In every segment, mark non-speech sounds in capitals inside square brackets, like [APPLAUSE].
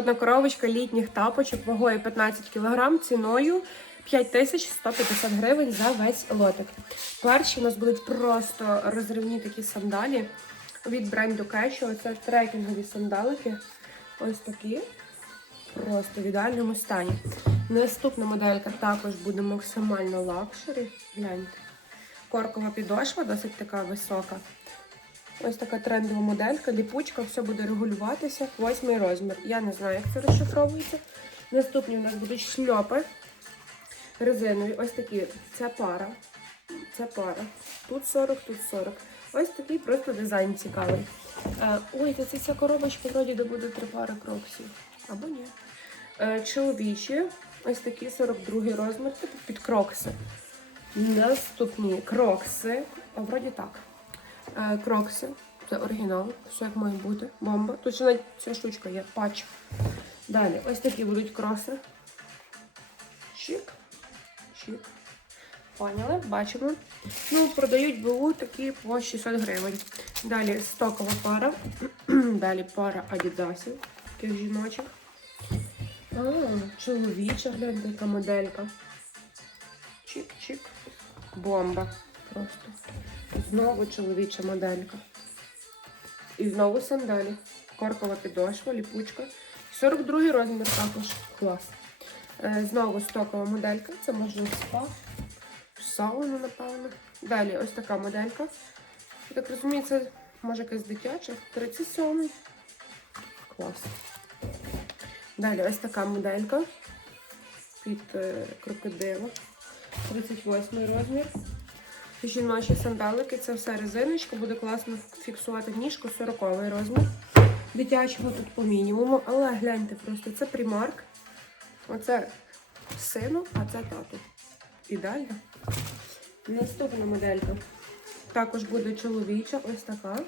Одна коробочка літніх тапочок вагою 15 кг, ціною 5150 гривень за весь лотик. Перші у нас будуть просто розривні такі сандалі від бренду Кешо. Це трекінгові сандалики. Ось такі. Просто в ідеальному стані. Наступна моделька також буде максимально лакшері. Гляньте. Коркова підошва, досить така висока. Ось така трендова моделька, ліпучка, все буде регулюватися. Восьмий розмір. Я не знаю, як це розшифровується. Наступні у нас будуть шльопи резинові. Ось такі. Це пара. Це пара. Тут 40, тут 40. Ось такий просто дизайн цікавий. Е, ой, це ця коробочка вроді де буде три пари кроксів. Або ні. Е, чоловічі. Ось такі 42 розмір, типу під крокси. Наступні крокси. А вроді так. Е, Крокси. Це оригінал. Все як має бути. Бомба. Тут ще навіть ця штучка є. Патч. Далі. Ось такі будуть кроси. Чик. Чик. Поняли? Бачимо. Ну, продають БУ такі по 600 гривень. Далі стокова пара. [CLEARS THROAT] Далі пара адідасів. Таких жіночих. А, чоловіча, гляньте, яка моделька. Чик-чик. Бомба. Просто. Знову чоловіча моделька. І знову сандалі. Коркова підошва, ліпучка. 42 розмір також. Клас. Е, Знову стокова моделька. Це можна в спа. Сауну, напевно. Далі ось така моделька. Так розумію, це може якась дитяча. 37. Клас. Далі ось така моделька під е, крокодила. 38 розмір. Жіночі сандалики, це все резиночка, буде класно фіксувати ніжку, 40 розмір. Дитячого тут по мінімуму, але гляньте просто, це примарк. Оце сину, а це тату. Ідеально. Наступна моделька. Також буде чоловіча, ось така.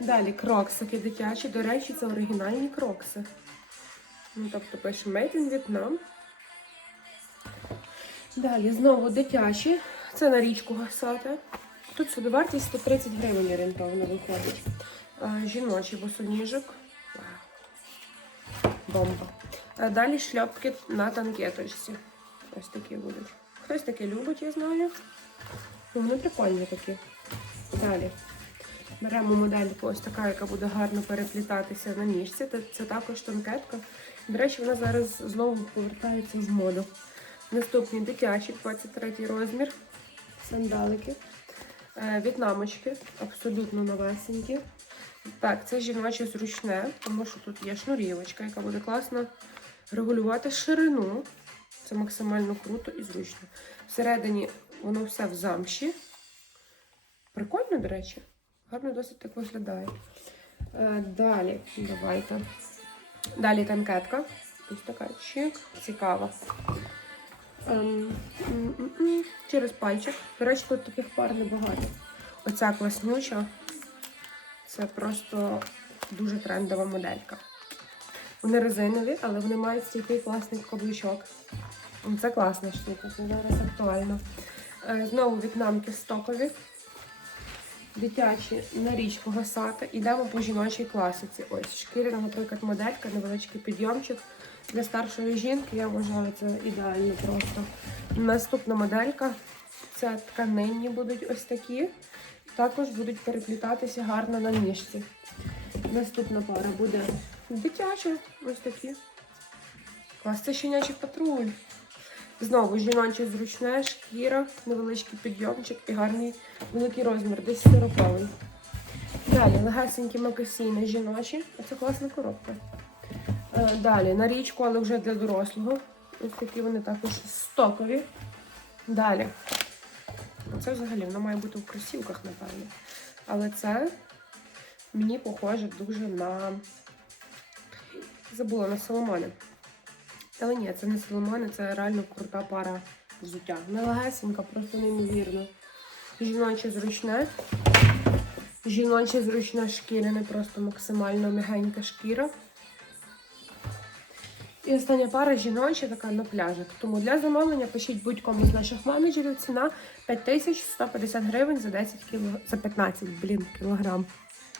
Далі кроксики дитячі. До речі, це оригінальні крокси. Ну, тобто пише Made in Vietnam. Далі знову дитячі. Це на річку гасати. Тут собівартість 130 гривень орієнтовно виходить. Жіночий босоніжок. Бомба. Далі шльопки на танкеточці. Ось такі будуть. Хтось таке любить, я знаю. Ну, Вони прикольні такі. Далі. Беремо модельку ось така, яка буде гарно переплітатися на ніжці. Це, також танкетка. До речі, вона зараз знову повертається в моду. Наступні дитячі, 23 розмір. Сандалики. Е, В'єтнамочки, абсолютно новесенькі. Так, це жіноче зручне, тому що тут є шнурівочка, яка буде класно регулювати ширину. Це максимально круто і зручно. Всередині воно все в замші. Прикольно, до речі. Гарно досить так виглядає. Е, Далі, давайте. Далі танкетка. Ось така чик. Цікава. Ем, Через пальчик. До речі, тут таких пар небагато. Оця класнюча. Це просто дуже трендова моделька. Вони резинові, але вони мають стійкий класний каблучок. Це класна штука, це зараз актуально. Е, Знову в'єтнамки стокові. Дитячі на річку гасати. Йдемо по жіночій класиці. Ось шкіряна, наприклад, моделька, невеличкий підйомчик. Для старшої жінки я вважаю це ідеально просто. Наступна моделька це тканинні будуть ось такі. Також будуть переплітатися гарно на ніжці. Наступна пара буде дитяча, ось такі. Клас, це щенячий патруль. Знову жіноче зручне, шкіра, невеличкий підйомчик і гарний великий розмір, десь 40 Далі легесенькі макасіни жіночі. Це класна коробка. Е, Далі на річку, але вже для дорослого. Ось такі вони також стокові. Далі. Це взагалі воно має бути в кросівках, напевно. Але це мені похоже дуже на. Забула на Соломони. Але ні, це не Соломони, це реально крута пара взуття. Не легесенька, просто неймовірно. Жіноче зручне. Жіноче зручне шкіряне, просто максимально м'ягенька шкіра. І остання пара жіноча така на пляжик. Тому для замовлення пишіть будь-кому з наших менеджерів. Ціна 5150 гривень за 10 кіло... за 15 блін, кілограм.